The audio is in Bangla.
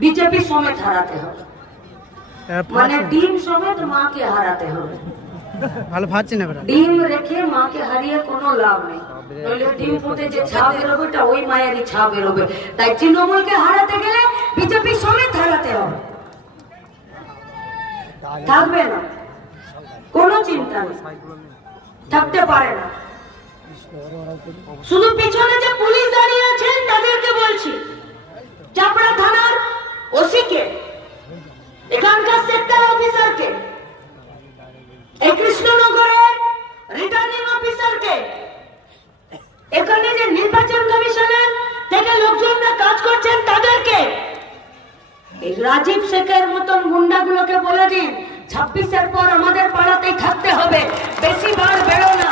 বিজেপি সমেত হারাতে হবে, মানে ডিম সমেত মাকে হারাতে হবে। ভালো ভাবছি না, ডিম রেখে মাকে হারিয়ে কোনো লাভ নেই, নইলে ডিম ফুটে যে ছা বেরোবে ওই মায়েরই ছা বেরোবে। তাই তৃণমূলকে হারাতে গেলে বিজেপি সমেত হারাতে হবে, থাকবে না কোনো চিন্তা নেই, থাকতে পারে না। শুধু পিছনে যে পুলিশ দাঁড়িয়ে আছেন তাদেরকে বলছি, চাপড়া থানার ওসিকে, এখানকার সেক্টর অফিসারকে, এই কৃষ্ণনগরের রিটার্নিং অফিসারকে, এখানে যে নির্বাচন কমিশনের থেকে লোকজনরা কাজ করছেন তাদেরকে, এই রাজীব শেখের মতন গুন্ডাগুলোকে বলে দিন 26-এর পর আমাদের পাড়াতেই থাকতে হবে, বেশি বার বেরো না।